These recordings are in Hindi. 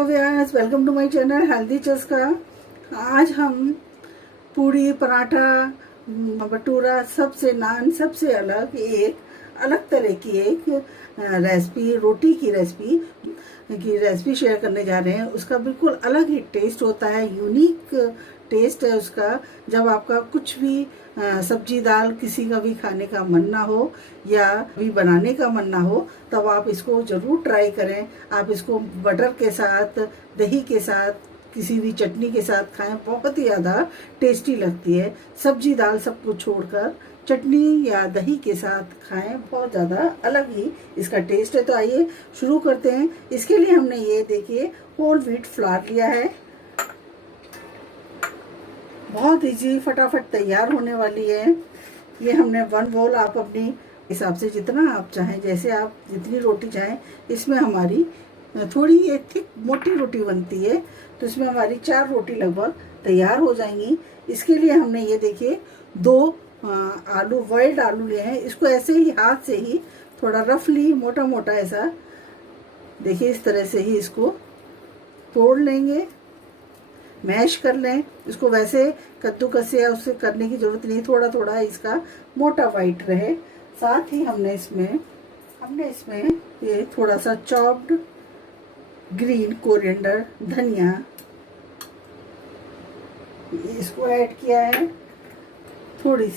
Hello Vyas, welcome to my channel healthy Chaska. आज हम पूरी, पराठा, भटूरा, सबसे नान, सबसे अलग तरह की एक रेसिपी, रोटी की रेसिपी शेयर करने जा रहे हैं। उसका बिल्कुल अलग ही टेस्ट होता है, यूनिक टेस्ट है उसका। जब आपका कुछ भी सब्जी दाल किसी का भी खाने का मन ना हो या भी बनाने का मन ना हो, तब आप इसको ज़रूर ट्राई करें। आप इसको बटर के साथ, दही के साथ, किसी भी चटनी के साथ खाएं, बहुत ही ज़्यादा टेस्टी लगती है। सब्जी दाल सब कुछ छोड़कर चटनी या दही के साथ खाएं, बहुत ज़्यादा अलग ही इसका टेस्ट है। तो आइए शुरू करते हैं। इसके लिए हमने ये देखिए होल व्हीट फ्लावर लिया है। बहुत इजी, फटाफट तैयार होने वाली है। ये हमने 1 बोल, आप अपनी हिसाब से जितना आप चाहें, जैसे आप जितनी रोटी चाहें। इसमें हमारी थोड़ी ये थिक मोटी रोटी बनती है, तो इसमें हमारी 4 रोटी लगभग तैयार हो जाएंगी। इसके लिए हमने ये देखिए 2 आलू, बॉइल्ड आलू लिए हैं। इसको ऐसे ही हाथ से ही थोड़ा रफली, मोटा मोटा ऐसा देखिए, इस तरह से ही इसको तोड़ लेंगे, मैश कर लें इसको। वैसे कद्दूकस या उससे करने की ज़रूरत नहीं, थोड़ा थोड़ा इसका मोटा वाइट रहे। साथ ही हमने इसमें ये थोड़ा सा चॉप्ड ग्रीन कोरिएंडर, धनिया, इसको ऐड किया है। थोड़ी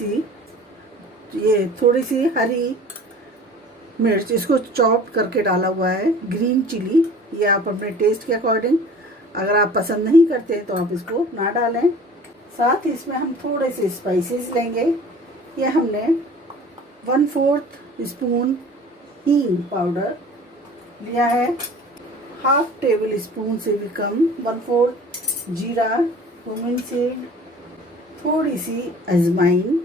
सी हरी मिर्च, इसको चॉप करके डाला हुआ है। ग्रीन चिली, ये आप अपने टेस्ट के अकॉर्डिंग, अगर आप पसंद नहीं करते तो आप इसको ना डालें। साथ ही इसमें हम थोड़े से स्पाइसेस लेंगे। ये हमने 1/4 स्पून हींग पाउडर लिया है, 1/2 टेबल स्पून से भी कम 1/4 जीरा, क्यूमिन सीड, थोड़ी सी अजवाइन,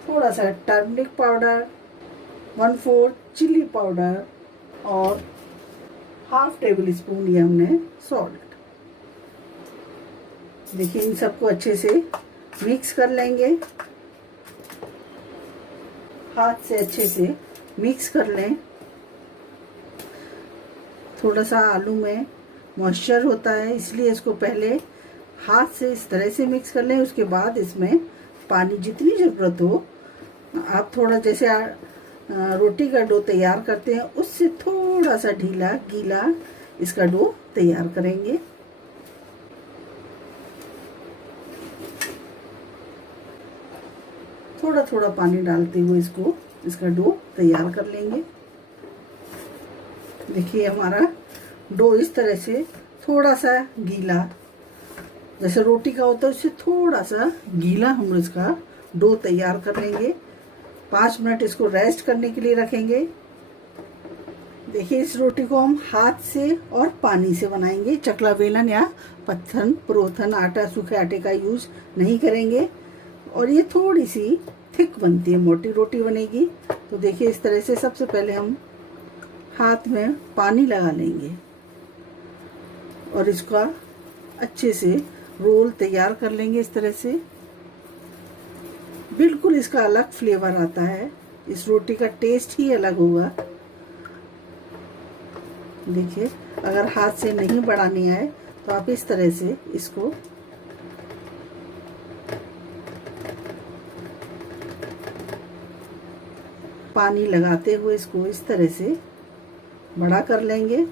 थोड़ा सा टर्मरिक पाउडर, 1/4 चिली पाउडर और 1/2 टेबल स्पून ये हमने सॉल्ट। देखिए इन सबको अच्छे से मिक्स कर लेंगे, हाथ से अच्छे से मिक्स कर लें। थोड़ा सा आलू में मॉइस्चर होता है, इसलिए इसको पहले हाथ से इस तरह से मिक्स कर लें। उसके बाद इसमें पानी जितनी ज़रूरत हो, आप थोड़ा जैसे रोटी का डो तैयार करते हैं उससे थोड़ा सा ढीला गीला इसका डो तैयार करेंगे। थोड़ा थोड़ा पानी डालते हुए इसका डो तैयार कर लेंगे। देखिए हमारा डो इस तरह से थोड़ा सा गीला, जैसे रोटी का होता है उससे थोड़ा सा गीला हम इसका डो तैयार कर लेंगे। 5 मिनट इसको रेस्ट करने के लिए रखेंगे। देखिए इस रोटी को हम हाथ से और पानी से बनाएंगे, चकला बेलन या पत्थन परोथन आटा, सूखे आटे का यूज नहीं करेंगे। और ये थोड़ी सी थिक बनती है, मोटी रोटी बनेगी। तो देखिए इस तरह से सबसे पहले हम हाथ में पानी लगा लेंगे और इसका अच्छे से रोल तैयार कर लेंगे। इस तरह से बिल्कुल इसका अलग फ्लेवर आता है, इस रोटी का टेस्ट ही अलग होगा। देखिए अगर हाथ से नहीं बढ़ानी आए तो आप इस तरह से इसको पानी लगाते हुए इसको इस तरह से बड़ा कर लेंगे।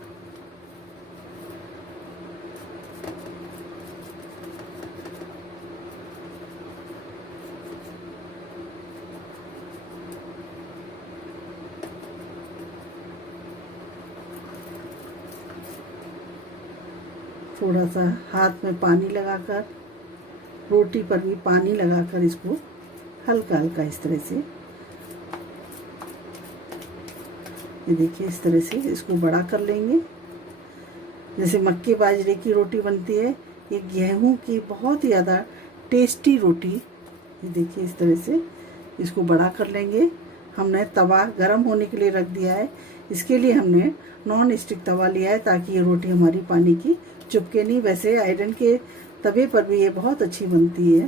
थोड़ा सा हाथ में पानी लगाकर, रोटी पर भी पानी लगाकर इसको हल्का हल्का इस तरह से, ये देखिए इस तरह से इसको बड़ा कर लेंगे। जैसे मक्के बाजरे की रोटी बनती है, ये गेहूं की बहुत ही ज़्यादा टेस्टी रोटी। ये देखिए इस तरह से इसको बड़ा कर लेंगे। हमने तवा गरम होने के लिए रख दिया है। इसके लिए हमने नॉन स्टिक तवा लिया है ताकि ये रोटी हमारी पानी की चुपके नहीं। वैसे आयरन के तवे पर भी ये बहुत अच्छी बनती है।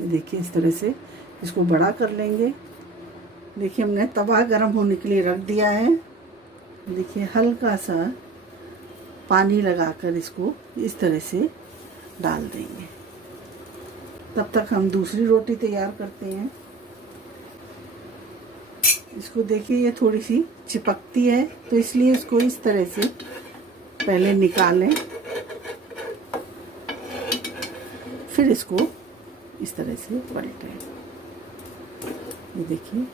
ये देखिए इस तरह से इसको बड़ा कर लेंगे। देखिए हमने तवा गरम होने के लिए रख दिया है। देखिए हल्का सा पानी लगाकर इसको इस तरह से डाल देंगे। तब तक हम दूसरी रोटी तैयार करते हैं। इसको देखिए ये थोड़ी सी चिपकती है, तो इसलिए इसको इस तरह से पहले निकालें, फिर इसको इस तरह से पलटें। ये देखिए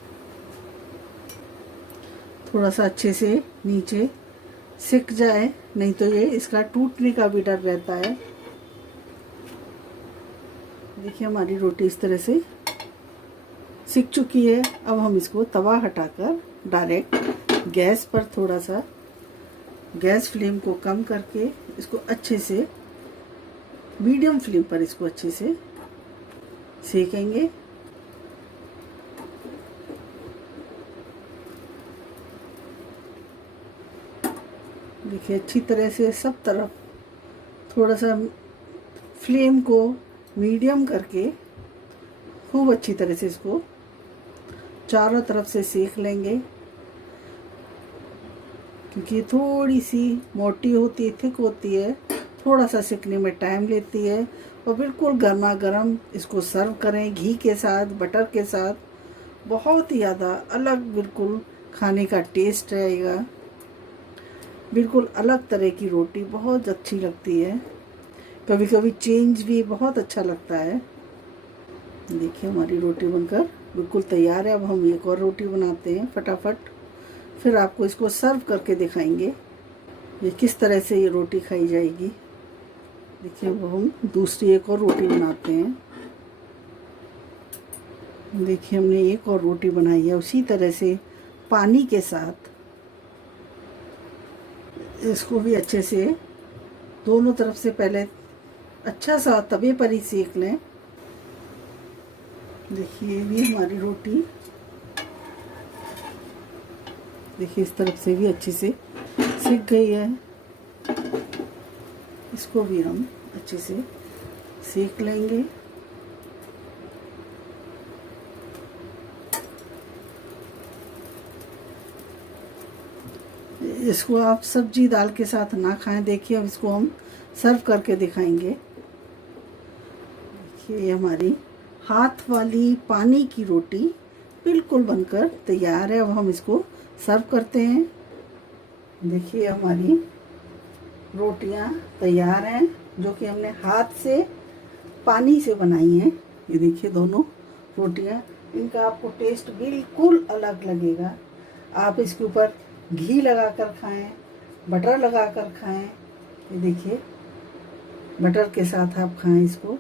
थोड़ा सा अच्छे से नीचे सिक जाए, नहीं तो ये इसका टूटने का भी डर रहता है। देखिए हमारी रोटी इस तरह से सिक चुकी है। अब हम इसको तवा हटाकर डायरेक्ट गैस पर थोड़ा सा गैस फ्लेम को कम करके इसको अच्छे से मीडियम फ्लेम पर इसको अच्छे से सेकेंगे। देखिए अच्छी तरह से सब तरफ थोड़ा सा फ्लेम को मीडियम करके खूब अच्छी तरह से इसको चारों तरफ से सेक लेंगे, क्योंकि थोड़ी सी मोटी होती है, थिक होती है, थोड़ा सा सेकने में टाइम लेती है। और बिल्कुल गर्मा गर्म इसको सर्व करें घी के साथ, बटर के साथ। बहुत ही ज़्यादा अलग बिल्कुल खाने का टेस्ट रहेगा। बिल्कुल अलग तरह की रोटी बहुत अच्छी लगती है। कभी कभी चेंज भी बहुत अच्छा लगता है। देखिए हमारी रोटी बनकर बिल्कुल तैयार है। अब हम एक और रोटी बनाते हैं फटाफट, फिर आपको इसको सर्व करके दिखाएंगे ये किस तरह से ये रोटी खाई जाएगी। देखिए अब हम दूसरी एक और रोटी बनाते हैं। देखिए हमने एक और रोटी बनाई है उसी तरह से पानी के साथ। इसको भी अच्छे से दोनों तरफ से पहले अच्छा सा तवे पर ही सेक लें। देखिए ये हमारी रोटी देखिए इस तरफ से भी अच्छे से सिक गई है। इसको भी हम अच्छे से सेक लेंगे। इसको आप सब्जी दाल के साथ ना खाएं। देखिए अब इसको हम सर्व करके दिखाएंगे। देखिए ये हमारी हाथ वाली पानी की रोटी बिल्कुल बनकर तैयार है। अब हम इसको सर्व करते हैं। देखिए हमारी रोटियां तैयार हैं, जो कि हमने हाथ से पानी से बनाई हैं। ये देखिए दोनों रोटियां, इनका आपको टेस्ट बिल्कुल अलग लगेगा। आप इसके ऊपर घी लगाकर खाएं, बटर लगाकर खाएं। ये देखिए बटर के साथ आप खाएं इसको,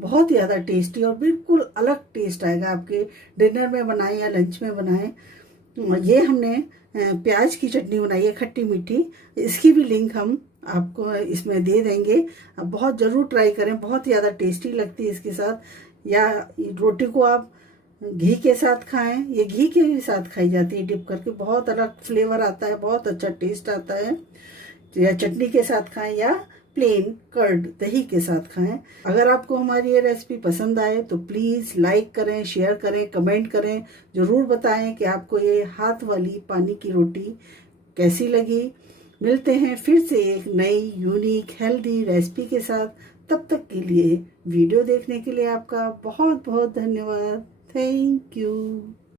बहुत ही ज़्यादा टेस्टी और बिल्कुल अलग टेस्ट आएगा। आपके डिनर में बनाएं या लंच में बनाएं। ये हमने प्याज की चटनी बनाई है खट्टी मीठी, इसकी भी लिंक हम आपको इसमें दे देंगे। आप बहुत ज़रूर ट्राई करें, बहुत ज़्यादा टेस्टी लगती है इसके साथ। या रोटी को आप घी के साथ खाएं, ये घी के भी साथ खाई जाती है डिप करके, बहुत अलग फ्लेवर आता है, बहुत अच्छा टेस्ट आता है। या चटनी के साथ खाएं या प्लेन कर्ड दही के साथ खाएं। अगर आपको हमारी ये रेसिपी पसंद आए तो प्लीज़ लाइक करें, शेयर करें, कमेंट करें। ज़रूर बताएं कि आपको ये हाथ वाली पानी की रोटी कैसी लगी। मिलते हैं फिर से एक नई यूनिक हेल्दी रेसिपी के साथ। तब तक के लिए वीडियो देखने के लिए आपका बहुत बहुत धन्यवाद। Thank you.